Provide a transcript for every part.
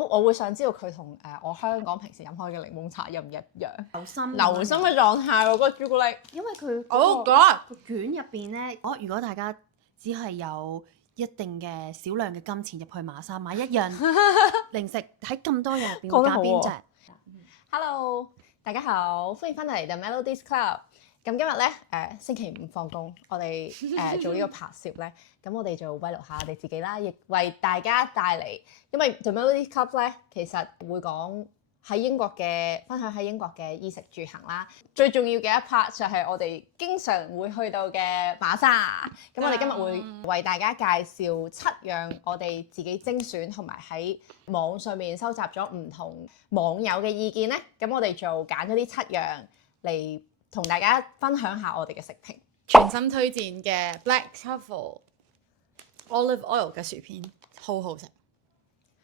我會想知道佢同我香港平時飲開嘅檸檬茶一唔一樣？流心嘅狀態喎，嗰個朱古力。因為佢Oh 個 God！卷入邊咧，如果大家只係有一定嘅少量嘅金錢入去馬莎買一樣零食，喺咁多樣入邊會揀邊隻 ？Hello， 大家好，歡迎翻嚟 The Melodies Club。咁今日咧星期五放工，我哋做呢個拍攝咧，咁我哋就慰勞下我哋自己啦，亦為大家帶嚟，因為 The Melodies Club 咧其實會講喺英國嘅分享喺英國嘅衣食住行啦。最重要嘅一 part 就係我哋經常會去到嘅馬莎。咁我哋今日會為大家介紹7樣我哋自己精選同埋喺網上面收集咗唔同網友嘅意見咧。咁我哋就揀咗呢7樣嚟同大家分享下我哋嘅食評。全心推薦嘅 Black Truffle Olive Oil 嘅薯片，好好食。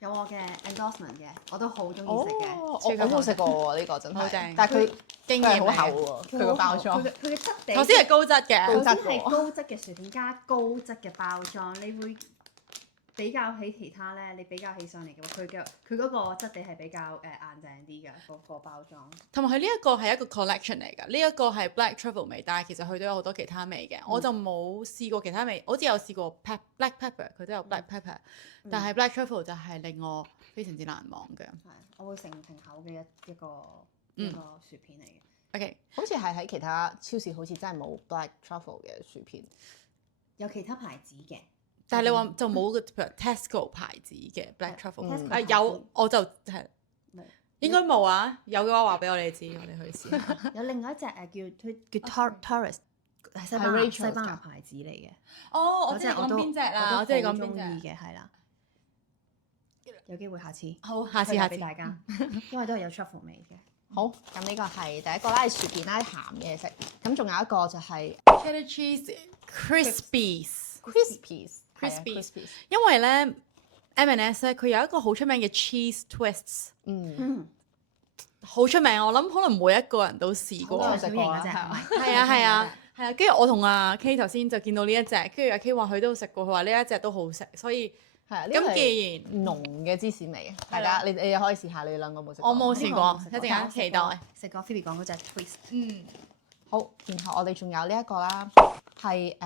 有我嘅 endorsement 嘅，我都好中意食嘅。我冇食過喎，呢個真係好正，但係佢經驗好厚喎，佢個包裝。佢嘅質地頭先係高質嘅，首先係高質嘅薯片加高質嘅包裝，你會比較起其他咧，你比較起上嚟嘅話，佢嗰個質地係比較硬淨啲嘅個包裝。同埋佢呢一個係一個 collection 嚟㗎，呢一個係 Black Truffle 味，但係其實佢都有好多其他味嘅，我就冇試過其他味，我好似有試過 Black Pepper， 佢都有 Black Pepper，但係 Black Truffle 就係令我非常之難忘嘅。係，我會成口嘅一個薯片嚟嘅。OK， 好似係喺其他超市好似真係冇 Black Truffle 嘅薯片，有其他牌子嘅。但係你話就冇個譬如 Tesco 牌子嘅 Black Truffle， 有我就係應該冇啊，有嘅話話俾我哋知，我哋去試下。有另外一隻叫 Taurus， 係西班牙牌子嚟嘅。哦，我知你講邊隻啦，我知你講邊隻嘅，係啦。有機會下次好，下次俾大家，因為都係有 truffle 味嘅。好，咁呢個係第一個啦，係薯片啦，鹹嘢食。咁仲有一個就係 cheddar cheese crispies，因為咧 M&S 咧佢有一個好出名嘅 cheese twists， 好出名，我諗可能每一個人都試過。好食過嗰隻係啊，跟住我同阿 K 頭先就見到呢一隻，跟住阿 K 話佢都食過，佢話呢一隻都好食，所以咁既然濃嘅芝士味，大家你又可以試下，你兩個冇食過？我冇試過，一陣間期待食過 Phoebe 講嗰隻 twist。好，然後我哋仲有呢一個啦，係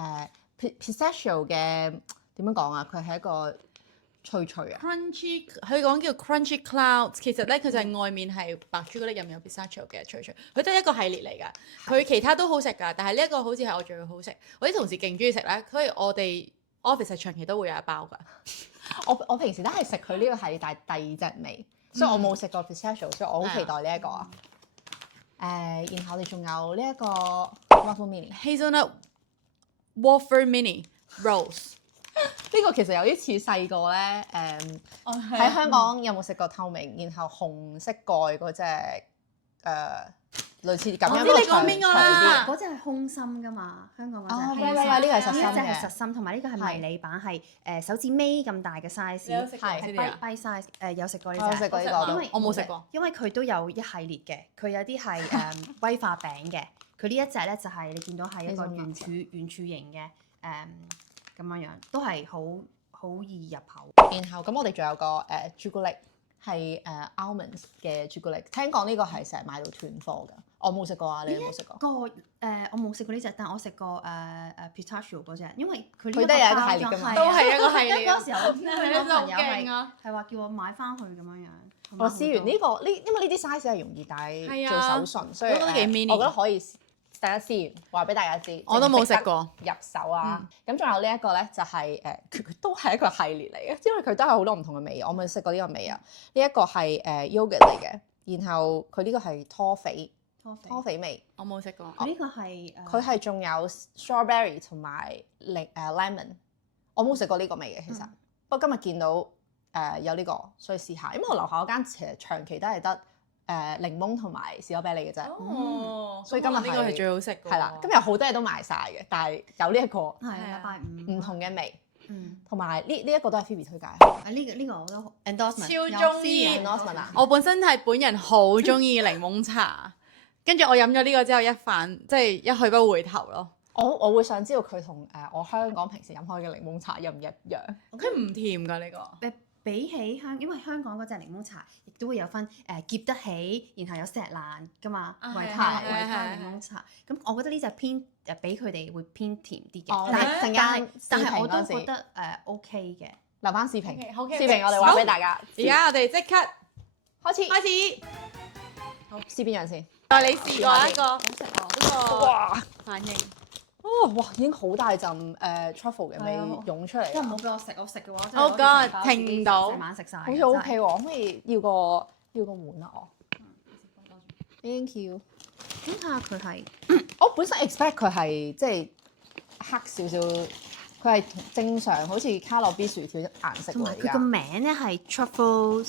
pistachio 嘅點樣講啊？佢係一個脆啊 crunchy， 佢講叫 crunchy clouds， 其實咧佢就係外面係白朱古力，入面有 pistachio 嘅脆，佢都係一個系列嚟㗎。佢其他都好食㗎，但係呢一個好似係我最好食。我啲同事勁中意食咧，所以我哋 office 長期都會有一包㗎。我平時都係食佢呢個系列，但係第二隻味，所以我冇食過 pistachio，所以我好期待呢一個啊。然後我哋仲有呢一個 waffle mini hazelnut wafer mini rolls。呢個其實有啲似細個咧，喺香港有冇食過透明，然後紅色蓋嗰隻類似咁樣？我知你講邊個啦？嗰隻係空心㗎嘛，香港嗰隻。呢個係實心嘅。呢隻係實心，同埋呢個係迷你版，係手指尾咁大嘅 size，係 bite size。有食過呢隻？我食過呢個，我冇食過。因為佢都有一系列嘅，佢有啲係威化餅嘅，佢呢一隻咧就係你見到係一個圓柱形嘅咁樣樣，都係好易入口。然後咁我哋仲有個朱古力係almonds 嘅朱古力，聽講呢個係成日買到斷貨㗎。我冇食過啊，你有冇食過？我冇食過呢隻，但我食過pistachio 嗰隻，因為佢都係一個系列㗎嘛，都係一個系列。嗰時候我朋友係話叫我買翻去咁樣樣。我試完呢個因為呢啲 size 係容易帶做手信，所以我覺得可以。大家試完話俾大家知，我都冇食過入手啊！咁仲有呢一個咧，就係佢都係一個系列嚟嘅，因為佢都係好多唔同嘅味。我未食過呢個味啊！呢一個係yogurt 嚟嘅，然後佢呢個係拖肥味，我冇食過。呢個係佢係仲有 strawberry 同埋lemon， 我冇食過呢個味嘅其實。不過今日見到有呢個，所以試下。因為我樓下嗰間其實長期都係得檸檬同埋士多啤梨嘅啫，所以今日呢個係最好食嘅。係啦，今日好多嘢都賣晒嘅，但係有呢一個係禮拜五唔同嘅味，同埋呢一個都係 Phoebe 推介。呢個我都 endorsement 超中意 endorsement 啊！我本身係本人好中意檸檬茶，跟住我飲咗呢個之後即係一去不回頭咯。我會想知道佢同我香港平時飲開嘅檸檬茶一唔一樣？佢唔甜㗎呢個。比起因為香港嗰隻檸檬茶亦都會有分澀得起，然後有錫蘭噶嘛，維他檸檬茶。咁我覺得呢隻偏比佢哋會偏甜啲嘅，但係我都覺得OK 嘅。留翻視頻，視頻我哋話俾大家。而家我哋即刻開始，好試邊樣先？帶你試過一個嗰個哇！反應。哇！已經好大陣truffle 嘅味湧出嚟。真係唔好俾我食，我食嘅話真係 Oh God，停唔到成晚食晒。好似 OK 喎，可唔可以要個碗啊？我 Thank you。咁睇下佢係，我本身 expect 佢係即係黑少少，佢係正常好似卡樂 B 薯條顏色喎。同埋佢個名咧係 truffle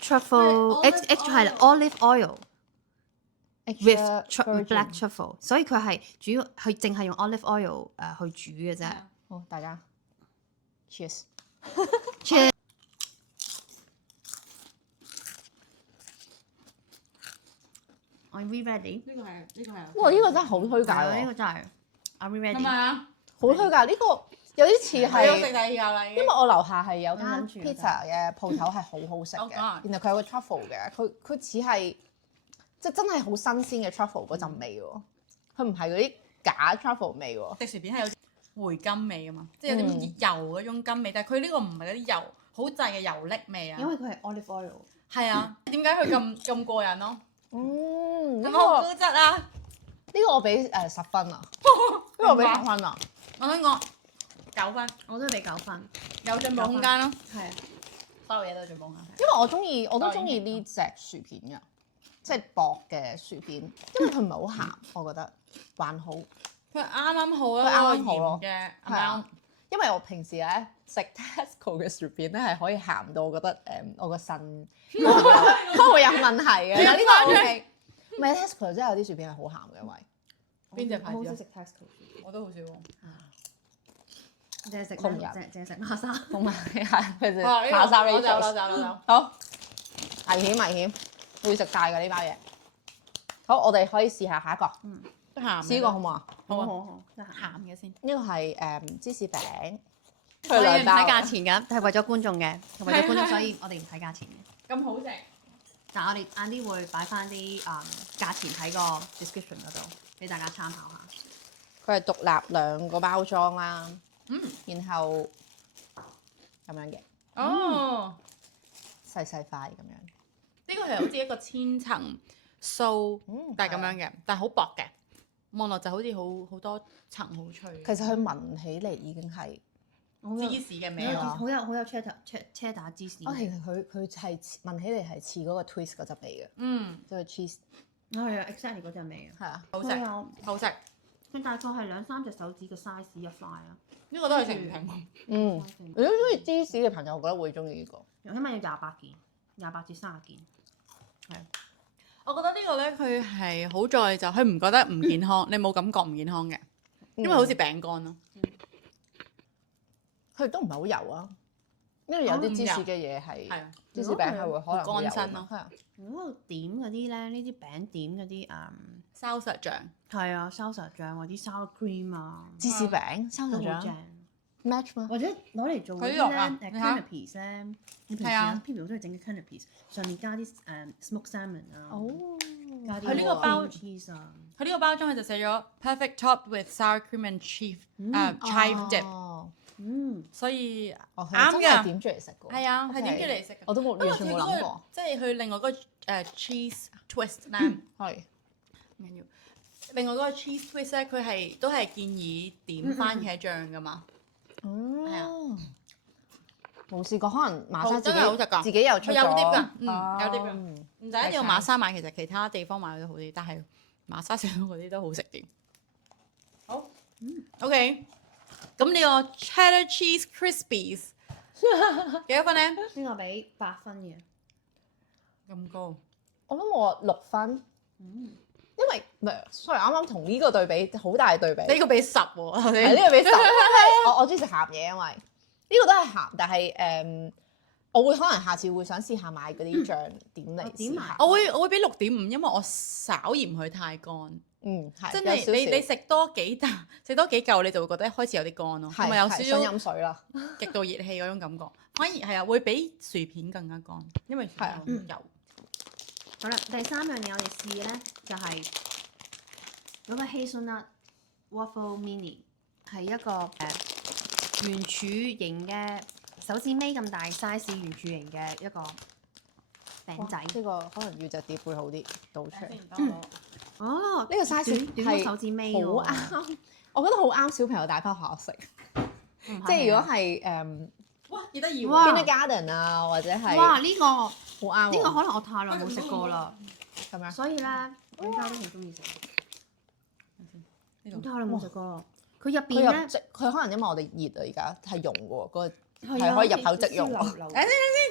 係 H 係 olive oil with Extra black truffle， 所以佢係主要佢淨係用 olive oil 去煮嘅啫。好，大家 cheers。 Cheers。Are we ready？呢個係哇！呢個真係好推介呢喎，個真係。Are we 係咪 ready？啊？好推介呢個有啲似你有食係。第二嚿啦已經。因為我樓下係有間跟住 pizza 嘅鋪頭係好好食嘅， Oh God 然後佢有個 truffle 嘅，佢似係即係真係好新鮮嘅 truffle 嗰陣味喎，佢唔係嗰啲假 truffle 味喎。食薯片係有回甘味噶嘛，即係有啲油嗰種甘味，但係佢呢個唔係嗰啲油好滯嘅油膩味啊。因為佢係 olive oil。係啊，點解佢咁過癮咯？嗯，呢咁好個高質啊！呢個我俾10分啊，呢個我俾10分啊。我想講9分，我都俾9分。有進步空間咯。係啊。所有嘢都有進步空間。因為我都中意呢隻薯片㗎，即係薄嘅薯片，因為佢唔係好鹹，我覺得還好。佢啱啱好啊，佢啱啱好咯嘅係啊，因為我平時咧食 Tesco 嘅薯片咧係可以鹹到我覺得我個腎都會有問題嘅。但係呢個 OK，唔係 Tesco 真係有啲薯片係好鹹嘅，因為邊隻牌子啊我好少食 Tesco。我都好少喎。淨係食窮人淨係食馬莎。同埋係佢哋哇！呢個馬莎攞走 Rachel 攞走攞走。好危險，會食晒㗎呢包嘢。好，我哋可以試下下一個，都鹹嘅。試呢個好唔好啊？好啊好，得閒。鹹嘅先。呢個係芝士餅，我哋唔睇佢兩包價錢㗎，係為咗觀眾嘅，係為咗觀眾，所以我哋唔睇價錢嘅。咁好食。但係我哋晏啲會擺翻啲價錢喺個 description 嗰度，俾大家參考下。佢係獨立2個包裝啦，然後咁樣嘅哦，細細塊咁樣，呢個係好似一個千層酥，但係咁樣嘅，但係好薄嘅，望落就好似好多層好脆。其實佢聞起嚟已經係，芝士嘅味係啊咯。好有 cheddar 芝士味。其實佢係聞起嚟係似嗰個 twist 嗰隻味嘅，嗯，即係 cheese 係啊，exactly 嗰隻味啊。係啊，好食係啊，好食。佢大概係2-3隻手指嘅 size 一塊啦。呢個都係成平。如果中意芝士嘅朋友，我覺得會中意呢個。起碼有28件，28至30件。我覺得呢個咧，佢係好在就佢唔覺得唔健康，你冇感覺唔健康嘅，因為好似餅乾咯。佢都唔係好油啊，因為有啲芝士嘅嘢係係啊，芝士餅係會可能好油乾身咯係啊，如果點嗰啲咧，呢啲餅點嗰啲燒實醬。係啊，salsa 醬或者 sour cream 啊，芝士餅三都十醬好正。 match 嗎？或者攞嚟做嗰啲佢呢度啊咧你睇下 canapes 咧，你平時係啊啊 people 都係整嘅 canapes，上面加啲smoked salmon 啊，哦，加啲佢呢個包 cream cheese 啊，佢呢個包裝佢就寫咗 perfect top with sour cream and chive dip，所以哦，啱真係㗎。點出嚟食㗎喎？係啊，係 OK 點住嚟食㗎。我都冇不過完全冇佢嗰個諗過，即係佢另外嗰個cheese twist 咧，係唔緊要。另外嗰個 cheese twist 咧，佢係都係建議點番茄醬㗎嘛。係啊哦，冇試過，可能馬莎真係好食㗎自己又出咗，佢有啲㗎，哦有啲㗎。唔使一定要馬莎買，其實其他地方買都好啲，但係馬莎食到嗰啲都好食啲。好，OK，咁呢個 cheddar cheese crispies 幾多分咧？呢個俾8分嘅，咁高，我諗我6分，因為唔係，sorry，啱啱同呢個對比好大對比，呢個俾10喎，係呢個俾10，我中意食鹹嘢，因為呢個都係鹹，但係我會可能下次會想試下買嗰啲醬點嚟試下。我會俾6.5，因為我少嫌佢太乾。係真有少少係你食多幾嚿，你就會覺得開始有啲乾咯，同埋有少係想少飲水啦。極度熱氣嗰種感覺。反而係啊，會比薯片更加乾，因為薯片好油。好啦，第三樣嘢我哋試咧就係嗰個 Hazelnut Waffle Mini 係一個圓柱形嘅手指尾咁大 size 圓柱形嘅一個餅仔。呢個可能要隻碟會好啲，倒出嚟。哦，呢個 size 短過手指尾好喎，啱，我覺得好啱小朋友帶翻學校食。即係如果係哇，幾得意哇喎！ kindergarten 啊，或者係哇呢個好啱喎。呢個可能我太耐冇食過啦，咁樣。所以咧我而家都好中意食。我太耐冇食過啦，佢入佢邊咧入即佢可能因為我哋熱啊，而家係溶嘅喎，嗰個係係可以入口即溶流喎。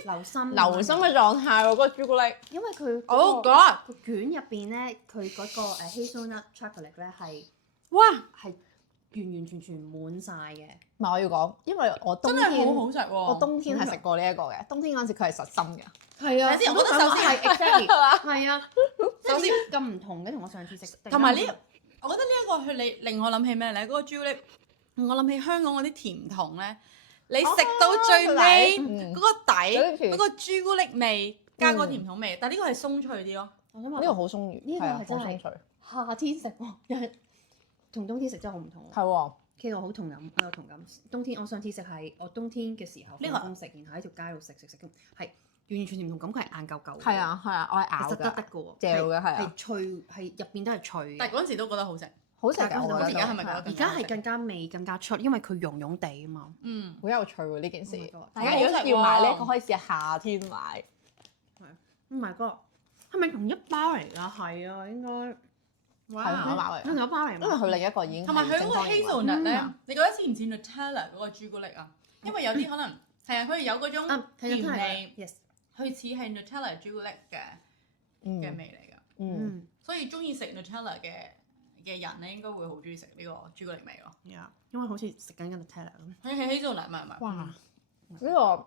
流心流心嘅狀態喎，嗰個朱古力。因為佢好嗰個講，個卷入邊咧，佢嗰個hazelnut chocolate 咧係哇，完完全全滿晒嘅。唔係我要講，因為我冬天真係好好食喎！我冬天係食過呢一個嘅，冬天嗰陣時佢係實心嘅。係啊等陣先我覺得首先係 exactly 係嘛？係啊，首先咁唔同嘅同我上次食，同埋呢，我覺得呢一個佢令我諗起咩咧？嗰個朱古力，我諗起香港嗰啲甜筒咧，你食到最尾嗯嗰個底嗰啲嗰個朱古力味加個甜筒味，但係呢個係鬆脆啲咯。我想話呢個好鬆軟，呢個係啊係真係好鬆脆。夏天食喎，又係同冬天食真係好唔同喎。係喎，其實我好同感，我有同感。冬天我上次食係我冬天嘅時候呢個放風食，然後喺條街度食咁，係完完全全唔同感，佢係硬嚿嚿。係啊係啊，我係咬其實得㗎，嘅喎，嚼嘅係啊係脆，係入邊都係脆嘅。但係嗰陣時都覺得好食。好食㗎。但係我覺得而家係咪覺得係啊而家係更加味更加出，因為佢溶溶地啊嘛。嗯，好有趣喎呢件事 Oh my god！大家如果要買呢一個，可以試下夏天買。 Oh my god！係咪同一包嚟㗎？係啊，應該係同一包嚟同㗎，一包嚟嘛。因為佢另一個已經同埋佢嗰個係正方形喎 hazelnut 咧嗯，你覺得似唔似 Nutella 嗰個朱古力啊？因為有啲可能係啊，佢有嗰種啊，係甜啊，味， yes，佢似係 Nutella 朱古力嘅嗯味嚟㗎。嗯，所以中意食 Nutella 嘅人咧，應該會好中意食呢個朱古力味咯。因為好似食緊個 Nutella 咁。佢係 hazelnut 唔係哇！呢個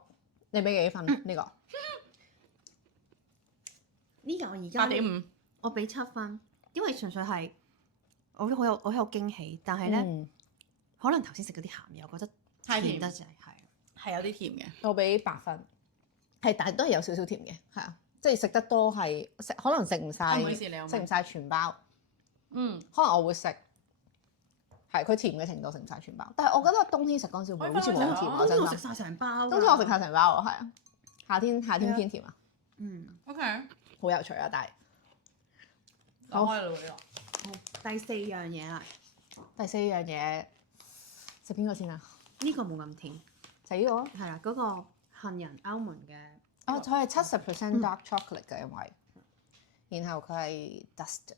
你俾幾分？呢個呢個我而家8.5。我俾7分，因為純粹係我好有驚喜，但係咧嗯可能頭先食嗰啲鹹嘢，我覺得太甜得滯，係。係有啲甜嘅。我俾8分，係但係都係有少少甜嘅，係啊，即係食得多係食可能食唔晒，唔好意思，你有食唔晒全包，嗯，可能我會食係佢甜嘅程度食唔晒全包，但係我覺得冬天食嗰陣時會好似冇咁甜啊，真心冬天我食。晒成包㗎。冬天我食晒成包喎，係啊，夏天偏甜啊，嗯， OK，好有趣啊，但係講開啦喎呢第4樣嘢啦，第4樣嘢食邊個先啊？呢個冇咁甜，食呢個啊？係啦，嗰個杏仁 almond 嘅。哦，佢係70% dark chocolate 嘅，因為，然後佢係 dusted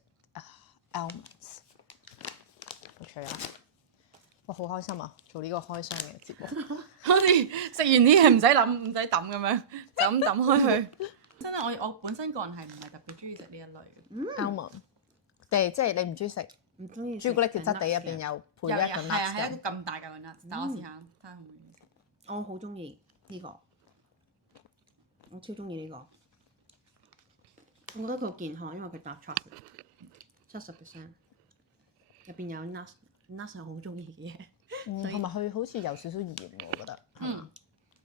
almonds，好脆啊！哇，好開心啊！做呢個開箱嘅節目，好似食完啲嘢唔使諗唔使抌咁樣，就咁抌開佢。真係我本身個人係唔係特別中意食呢一類嘅。 almond，即係你唔中意食唔中意朱古力嘅質地入邊有配一個係啊，係 nuts 一個咁大嚿嘅 nuts，但我試下睇下會唔會食。我好中意呢個，我超中意呢個。我覺得佢好健康，因為佢 dark chocolate 70%，入邊有 nuts 係好中意嘅嘢。同埋佢好似有少少鹽喎，我覺得，嗯，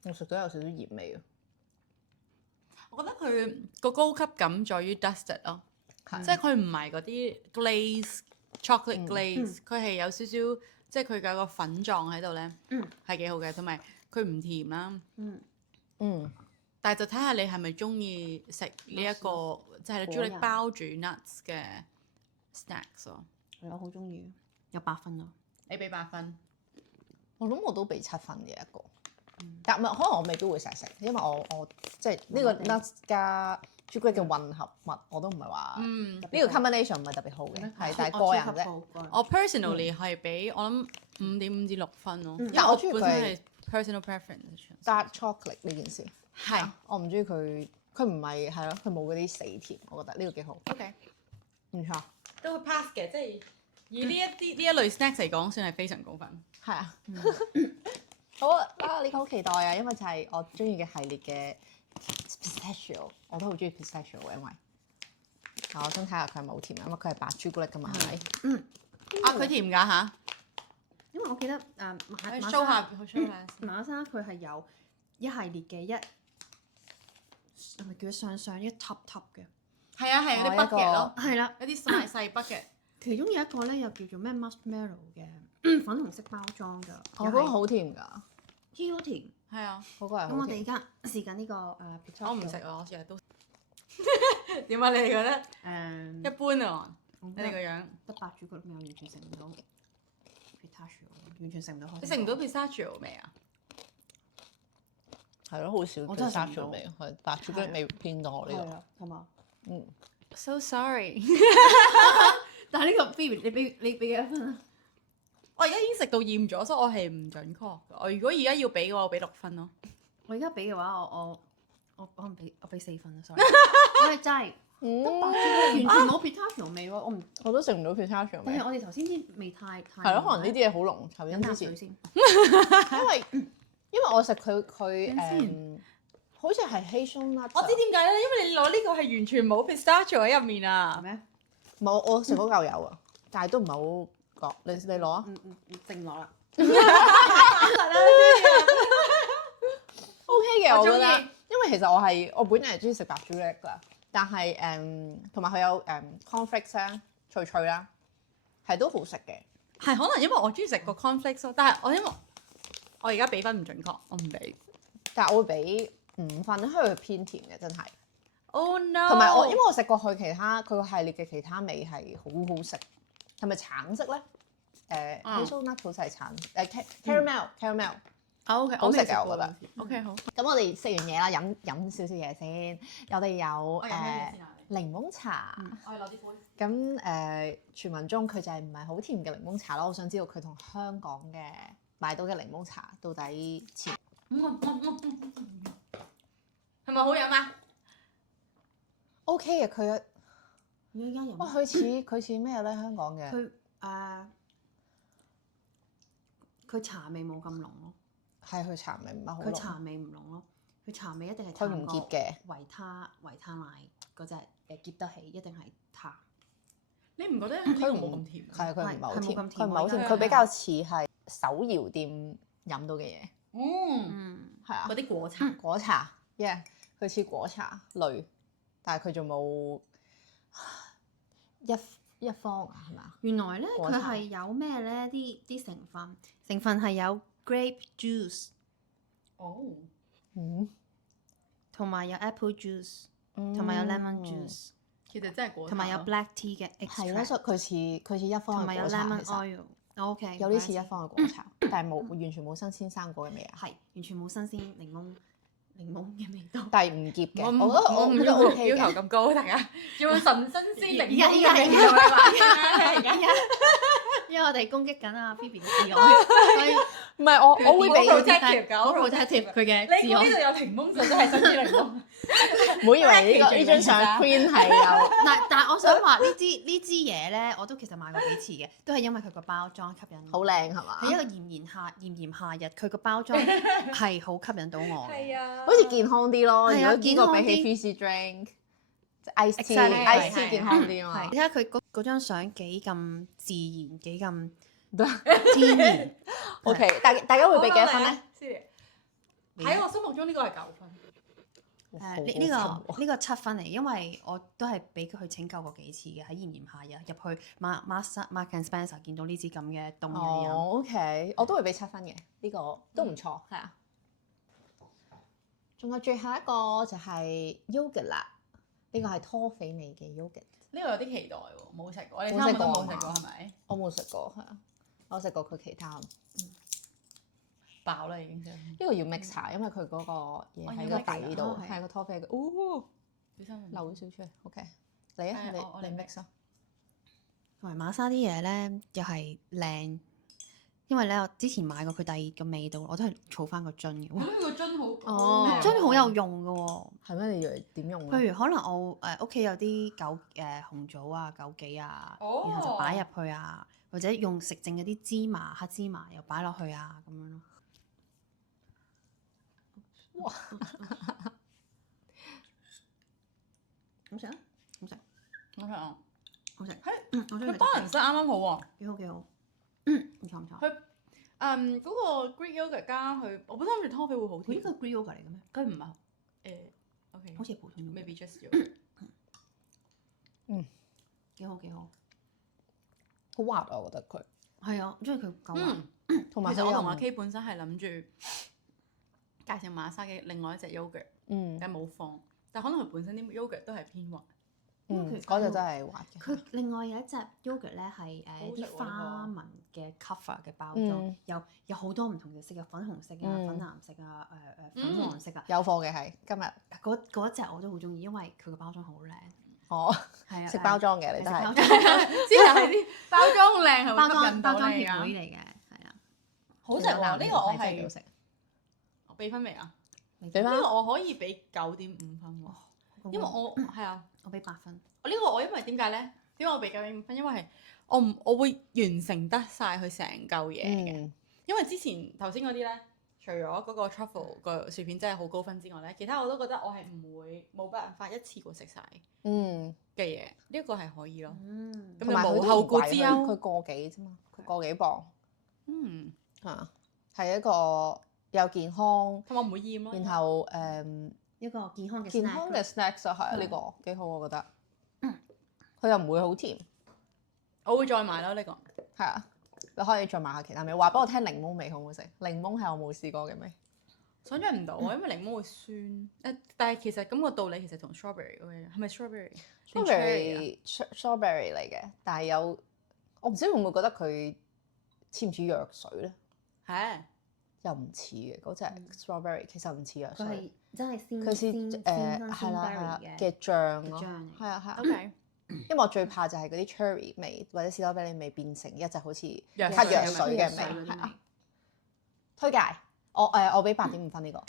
我食到有少少鹽味啊，我覺得佢個高級感在於 dusted 咯，即係佢唔係嗰啲 glaze chocolate glaze，佢係有少少即係佢有個粉狀喺度咧，係幾好嘅，同埋佢唔甜啦。嗯，但係就睇下你係咪中意食呢一個即係朱古力包住 nuts 嘅 snacks 咯。係我好中意，有8分咯。你俾8分，我諗我都俾7分嘅一個，但唔係可能我未必會成日食，因為我即係呢個 nuts 加朱古力嘅混合物，我都唔係話呢個 combination 唔係特別好嘅，係但係個人啫。我 personally 係俾我諗5.5至6分咯，因為但我中意本身佢係 personal preference。 dark chocolate 呢件事係我唔中意佢唔係係咯，佢冇嗰啲死甜，我覺得呢個幾好， OK，唔錯，都會 pass 嘅，即係以呢一類 snacks 嚟講，算係非常高分。係啊，好啊，呢個好期待啊，因為就係我中意嘅系列嘅 pistachio，我都好中意 pistachio 嘅，因為係我想睇下佢係咪好甜啊，因為佢係白朱古力㗎嘛，係咪？佢甜㗎嚇，因為我記得去 show 下馬莎佢係有一系列嘅係咪叫上一 top 嘅？係啊係嗰啲 bucket 咯，係啦，有啲細 bucket。其中有一個咧又叫做咩 marshmallow 嘅粉紅色包裝㗎，我覺得好甜㗎，超甜。係啊，嗰個係咁我哋好甜。而家試緊呢個我唔食啊，我日日都。點啊？你哋覺得誒一般啊？你哋個樣，得白朱古力味，我完全食唔到 pistachio，完全食唔到。你食唔到 pistachio 味啊？係咯，好少我真係食唔到 pistachio 味，係白朱古力味偏多呢個。係啊，係嘛？嗯， So sorry，但係呢個 Phoebe，你俾幾多分啊？我而家已經食到厭咗，所以我係唔準確㗎。我如果而家要俾嘅話，我俾6分咯。我而家俾嘅話，我可能俾4分啦，sorry。我係真係得白朱古力，完全冇 pistachio 味喎，我都食唔到 pistachio 味。但係我哋頭先啲味太係咯，可能呢啲嘢好濃，頭飲先之前。啖水先。因為我食佢先好似係 hazelnut。我知點解咧，因為你攞呢個係完全冇 pistachio 喺入面係啊。咩？冇，我食嗰嚿有啊，但係都唔係好覺。你攞啊正落啦。 ？OK 嘅，我覺我得鍾意。因為其實我本人係中意食白朱古力㗎，但係同埋佢有cornflakes 啦，脆脆啦，係都好食嘅。係可能因為我中意食個 cornflakes 咯，但係因為我而家俾分唔準確，我唔俾。但係我會俾5分，因為佢偏甜嘅真係。 Oh no！同埋因為我食過佢佢個系列嘅其他味係好好食，係咪橙色咧？hazelnut 好似係橙caramel。OK，好食嘅我覺得。 OK 好。咁我哋食完嘢啦，飲少少嘢先。我哋有飲咩嘢先啊檸檬茶。我要攞啲杯。咁傳聞中佢就係唔係好甜嘅檸檬茶咯。我想知道佢同香港嘅買到嘅檸檬茶到底似？係咪好飲啊？ OK 嘅，佢而家飲哇佢似咩咧？香港嘅佢茶味冇咁濃咯。係佢茶味唔係好濃。佢茶味唔濃咯，佢茶味一定係佢唔澀嘅維他奶嗰隻澀得起，一定係淡。你唔覺得佢佢冇咁甜？係佢唔係好甜，係冇咁甜佢唔係好甜，喎佢比較似係手搖店飲到嘅嘢，係啊嗰，啲果茶。果茶，yeah，佢似果茶類，但係佢仲冇一方啊，係咪啊？原來咧果茶佢係有咩咧？啲成分係有 grape juice 哦。同埋有 apple juice 同埋有 lemon juice 其實真係果茶。同埋有 black tea 嘅係咯， extract 所以佢似一方同埋有嘅果茶， lemon 其實 oil。OK，有啲似一方嘅果茶，但係完全冇新鮮生果嘅味啊，係完全冇新鮮檸檬嘅味道。但係唔澀嘅，我唔要我覺得 OK 要嘅。求咁高，大家要用純新鮮檸檬而家嘅味道去玩。因為我哋攻擊緊阿 Phoebe 嘅自愛，所以唔係我會俾我 protective 㗎，好我 protective 佢嘅你自愛。呢度有檸檬就真係新鮮檸檬。唔好以為呢張相 print 係有。但係我想話呢支嘢咧，我都其實買過幾次嘅，都係因為佢個包裝吸引我。好靚係嘛？係一個炎夏日，佢個包裝係好吸引到我。係啊。好似健康啲咯。如係啊果呢個比起健 fizzy drink，即係 ice Exactly， tea，ice 係 tea 健康啲啊嘛係。你睇下佢嗰張相幾咁自然，幾咁天然。 OK，大家會俾幾多分咧？咧？喺我心目中呢個係9分。呢個7分嚟，因為我都係俾佢去拯救過幾次嘅，喺炎夏日入去 Mark and Spencer 見到呢支咁嘅凍嘢飲。哦，OK，我都會俾7分嘅，呢個都唔錯，係啊。仲有最後一個就係 yogurt 啦，呢個係拖肥味嘅 yogurt。呢個有啲期待喎，冇食過，你冇差唔食過啊嘛多冇食過係咪？我冇食過，係啊，我食過佢其他。飽啦已經真係。呢個要 mix 茶，因為佢嗰個嘢喺個底度，哦係個拖肥嘅。哦，小心漏少出嚟。OK，你啊，你 mix 啊。同埋馬莎啲嘢咧又係靚，因為咧我之前買過佢第二個味道，我都係儲翻個樽嘅。咁呢個樽好哦樽好有用嘅喎。係咩？你以為點用啊？譬如可能我屋企有啲紅棗啊、枸杞啊，然後就擺入去啊，或者用食剩嗰啲芝麻、黑芝麻又擺落去啊咁樣咯。哇！好食啊！好食。我睇下，好食。佢我中意佢 balance 得啱啱好喎。幾好幾好。唔錯唔錯。佢嗰個 Greek yogurt 加佢，我本身諗住湯啡會好甜。佢呢個 Greek yogurt 嚟嘅咩？佢唔係OK，好似普通 maybe just yogurt。幾好幾好。好滑啊！我覺得佢係啊，我中意佢夠滑。同埋其實我同阿佢 K 本身係諗住介紹馬莎嘅另外一隻 yogurt，但冇放。但可能佢本身啲 yogurt 都係偏滑。嗰隻真係滑嘅。佢另外有一隻 yogurt 咧係啲花紋嘅 cover 嘅包裝，有好多唔同嘅色，有粉紅色啊、粉藍色啊、粉黃色啊。有貨嘅係今日。嗰隻我都好中意，因為佢個包裝好靚。哦，係啊，食包裝嘅你都係。之後係啲包裝靚係會吸引到包裝你啊！協會嚟嘅，係啊。好食喎！呢個我係真係幾好食。我俾分未啊？俾翻呢個我可以俾9.5分喎，因為我係啊。我俾8分。我呢個我因為點解咧？點解我俾9.5分？因為係我會完成得晒佢成嚿嘢嘅。因為之前頭先嗰啲咧，除咗嗰個 truffle 個薯片真係好高分之外咧，其他我都覺得我係冇辦法一次過食晒嘅嘢。呢個係可以咯。咁就冇後顧之憂。佢個幾啫嘛，佢個幾磅。嚇，係一個又健康，同埋唔會厭咯。然後一個健康嘅健康嘅 snack 就係啊，呢個幾好我覺得。佢又唔會好甜。我會再買咯呢個。係啊，你可以再買下其他味。話俾我聽檸檬味好唔好食？檸檬係我冇試過嘅味。想象唔到啊，因為檸檬會酸。但係其實咁個道理其實同 strawberry 嗰樣係咪 strawberry 嚟嘅，但係有我唔知會唔會覺得佢似唔似藥水咧？係。又唔似嘅嗰隻 strawberry，其實唔似藥水。佢係真係佢似係啦嘅醬咯，係啊係啊。OK。因為我最怕就係嗰啲 cherry 味或者士多啤梨味變成一隻好似黑藥藥水嘅味。係啊。推介我俾8.5分呢個。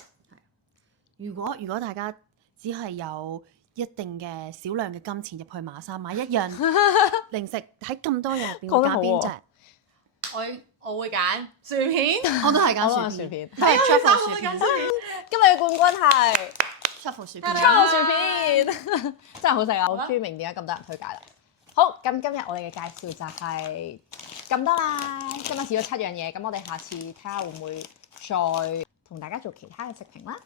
如果大家只係有一定嘅少量嘅金錢入去馬莎買一樣零食，喺咁多樣入邊會揀邊隻？我會揀薯片。我都係揀薯薯片，片。係 truffle 薯片。今日嘅冠軍係 truffle 薯片。truffle 薯片，真係好食啊！我終於明點解咁多人推介啦。好，咁今日我哋嘅介紹就係咁多啦。今日試咗7樣嘢，咁我哋下次睇下會唔會再同大家做其他嘅食評啦。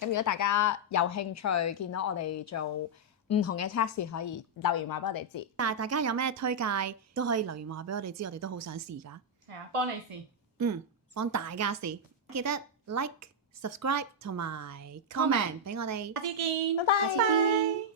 咁如果大家有興趣見到我哋做唔同嘅測試，可以留言話俾我哋知。但係大家有咩推介都可以留言話俾我哋知，我哋都好想試㗎。係啊，幫你試。幫大家試，記得 like、subscribe 同埋 comment 俾我哋。下次見，拜拜。下次見。